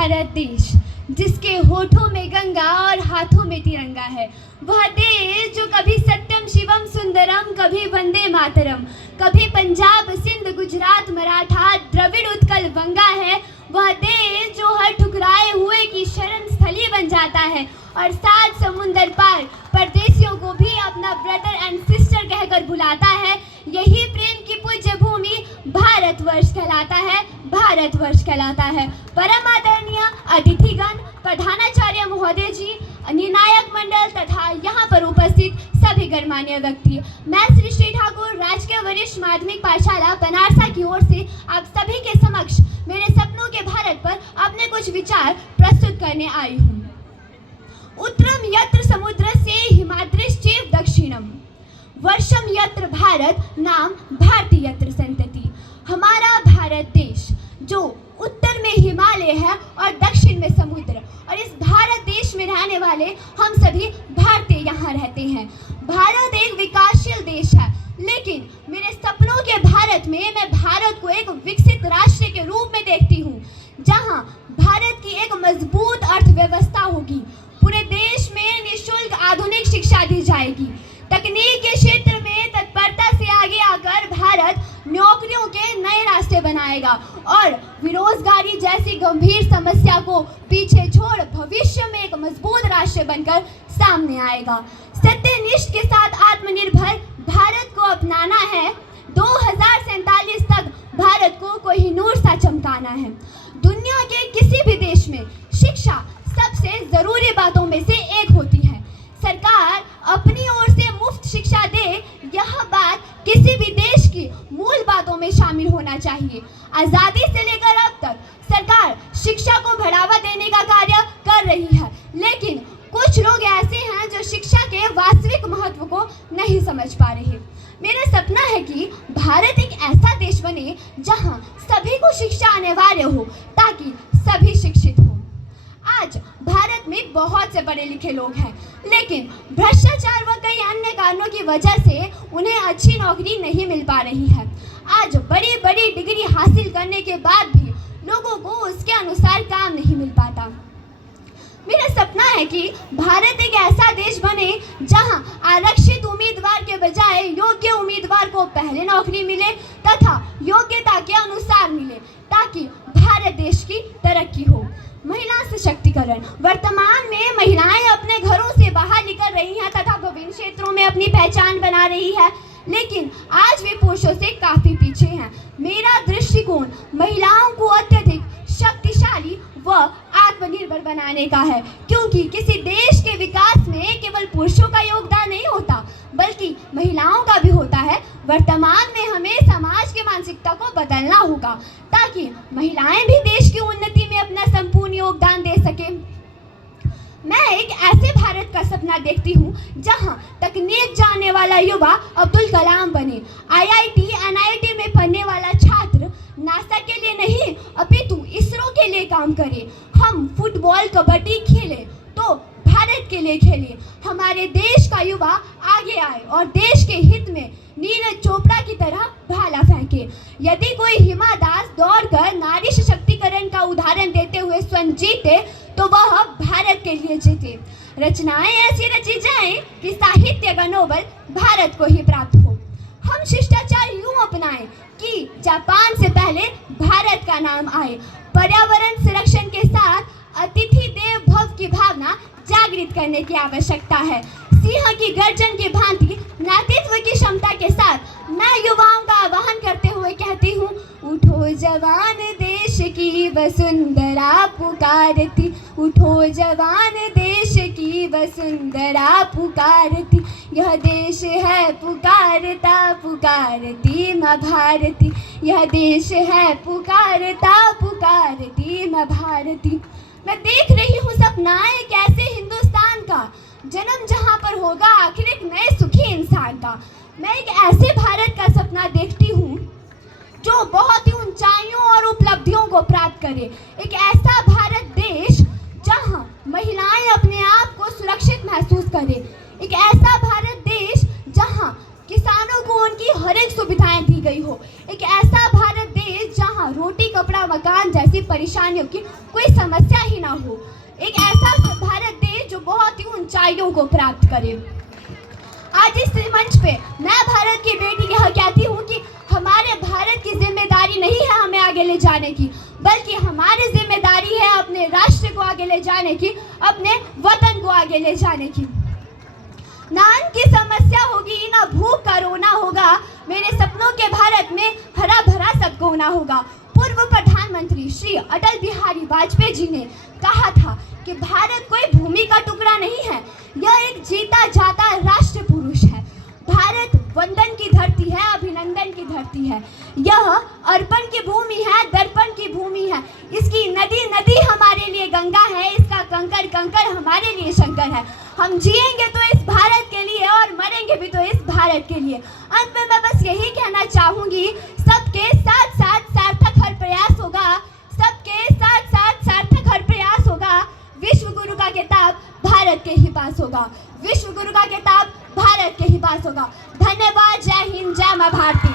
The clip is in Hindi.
भारत देश जिसके होठों में गंगा और हाथों में तिरंगा है, वह देश जो कभी सत्यम शिवम सुंदरम, कभी वंदे मातरम, कभी पंजाब सिंध गुजरात मराठा द्रविड़ उत्कल गंगा है, वह देश जो हर ठुकराए हुए की शरण स्थली बन जाता है और 7 समुंदर पार परदेशियों को भी अपना ब्रदर एंड सिस्टर कहकर बुलाता है। यही प्रेम की पूज्य भूमि भारतवर्ष कहलाता है, भारतवर्ष कहलाता है। परम आदरणीय अतिथिगण, प्रधानाचार्य महोदय जी, निर्णायक मंडल तथा यहाँ पर उपस्थित सभी गणमान्य व्यक्ति, मैं श्री ठाकुर राजकीय वरिष्ठ माध्यमिक पाठशाला बनारसा की ओर से आप सभी के समक्ष मेरे सपनों के भारत पर अपने कुछ विचार प्रस्तुत करने आई हूँ। उत्तरम यत्र समुद्र से हिमाद्रिश्चैव दक्षिणम, वर्षम यत्र भारत नाम भारती यत्र संतति। हमारा भारत देश जो उत्तर में हिमालय है और दक्षिण में समुद्र, और इस भारत देश में रहने वाले हम सभी भारतीय यहाँ रहते हैं। भारत एक विकासशील देश है, लेकिन मेरे सपनों के भारत में मैं भारत को एक विकसित राष्ट्र के रूप में देखती हूँ, जहाँ भारत की एक मजबूत अर्थव्यवस्था होगी, पूरे देश में निःशुल्क आधुनिक शिक्षा दी जाएगी, तकनीक के क्षेत्र में तत्परता से आगे आकर भारत नौकरियों के नए रास्ते बनाएगा और बेरोजगारी जैसी गंभीर समस्या को पीछे छोड़ भविष्य में एक मजबूत राष्ट्र बनकर सामने आएगा। सत्यनिष्ठ के साथ आत्मनिर्भर भारत को अपनाना है। 2047 तक भारत को कोहिनूर सा चमकाना है। दुनिया के किसी भी देश में शिक्षा सबसे जरूरी बातों में से एक होती है। सरकार अपनी ओर से मुफ्त शिक्षा दे, यह बात किसी भी देश की मूल बातों में शामिल होना चाहिए। आज़ादी से लेकर अब तक सरकार शिक्षा को बढ़ावा देने का कार्य कर रही है, लेकिन कुछ लोग ऐसे हैं जो शिक्षा के वास्तविक महत्व को नहीं समझ पा रहे। मेरा सपना है कि भारत एक ऐसा देश बने जहां सभी को शिक्षा अनिवार्य हो, ताकि सभी शिक्षित हो। आज भारत में बहुत से पढ़े लिखे लोग हैं, लेकिन भ्रष्टाचार व कई अन्य कारणों की वजह से उन्हें अच्छी नौकरी नहीं मिल पा रही है। आज बड़ी बड़ी डिग्री हासिल करने के बाद भी लोगों को उसके अनुसार काम नहीं मिल पाता। मेरा सपना है कि भारत एक ऐसा देश बने जहां आरक्षित उम्मीदवार के बजाय योग्य उम्मीदवार को पहले नौकरी मिले तथा योग्यता के अनुसार मिले, ताकि भारत देश की तरक्की हो। महिला सशक्तिकरण, वर्तमान में महिलाएं अपने घरों से बाहर निकल रही हैं तथा विभिन्न क्षेत्रों में अपनी पहचान बना रही है, लेकिन आज वे पुरुषों से काफी पीछे हैं। मेरा दृष्टिकोण महिलाओं को अत्यधिक शक्तिशाली व आत्मनिर्भर बनाने का है, क्योंकि किसी देश के विकास में केवल पुरुषों का योगदान नहीं होता, बल्कि महिलाओं का भी होता है। वर्तमान में हमें समाज की मानसिकता को बदलना होगा, ताकि महिलाएं भी देश की उन्नति में अपना संपूर्ण योगदान दे सकें। मैं एक ऐसे भारत का सपना देखती हूँ जहाँ तकनीक जानने वाला युवा अब्दुल कलाम बने, IIT, NIT में पढ़ने वाला छात्र नासा के लिए नहीं अपितु इसरो के लिए काम करे। हम फुटबॉल कबड्डी खेलें तो भारत के लिए खेलें। हमारे देश का युवा आगे आए और देश के हित में नीरज चोपड़ा की तरह भाला फेंके। यदि कोई हिमा दास दौड़कर नारी सशक्तिकरण का उदाहरण देते हुए स्वयं जीते, तो वह भारत के लिए जीते। रचनाएं ऐसी रची जाएं कि साहित्य का नोबेल भारत को ही प्राप्त हो। हम शिष्टाचार यूं अपनाएं कि जापान से पहले भारत का नाम आए। पर्यावरण संरक्षण के साथ अतिथि देव भव की भावना जागृत करने की आवश्यकता है। सिंह की गर्जन की भांति नेतृत्व की क्षमता के साथ मैं युवाओं का आह्वान करते हुए कहती हूँ, उठो जवान देश की वसुंधरा पुकारती, उठो जवान देश की वसुंधरा पुकारती, यह देश है पुकारता पुकारती माँ भारती, यह देश है पुकारता पुकारती माँ भारती। मैं देख रही हूँ सपना एक ऐसे हिंदुस्तान का, जन्म जहाँ पर होगा आखिर एक नए सुखी इंसान का। मैं एक ऐसे भारत का सपना देखती हूँ जो बहुत ही ऊंचाइयों और उपलब्धियों को प्राप्त करे। एक ऐसा भारत देश जहाँ महिलाएं अपने आप को सुरक्षित महसूस करे। एक ऐसा भारत देश जहाँ किसानों को उनकी हर एक सुविधाएं दी गई हो। एक ऐसा भारत देश जहाँ जहां रोटी कपड़ा मकान जैसी परेशानियों की कोई समस्या ही ना हो। एक ऐसा भारत देश जो बहुत ही ऊंचाइयों को प्राप्त करे। आज इस मंच पे मैं भारत की बेटी यह कहती हूँ कि हमारे भारत की जिम्मेदारी नहीं है हमें आगे ले जाने की, बल्कि हमारी जिम्मेदारी है अपने राष्ट्र को आगे ले जाने की, अपने वतन को आगे ले जाने की। ना अन्न की समस्या होगी, ना भूख का रोना होगा, मेरे सपनों के भारत में हरा भरा सबको होना होगा। पूर्व प्रधानमंत्री श्री अटल बिहारी वाजपेयी जी ने कहा था कि भारत कोई भूमि का टुकड़ा नहीं है, यह एक जीता जाता राष्ट्र पुरुष है। भारत वंदन की धरती है, अभिनंदन की धरती है। यह अर्पण की भूमि है, दर्पण की भूमि है। इसकी नदी नदी हमारे लिए गंगा है, इसका कंकड़ कंकड़ हमारे लिए शंकर है। हम जिएंगे तो इस भारत के लिए और मरेंगे भी तो इस भारत के लिए। अंत में मैं बस यही कहना चाहूंगी, सबके साथ साथ सार्थक हर प्रयास होगा, सबके साथ साथ सार्थक हर प्रयास होगा। विश्व गुरु का किताब भारत के ही पास होगा, विश्व गुरु का किताब भारत के ही पास होगा। धन्यवाद। जय हिंद, जय मां भारती।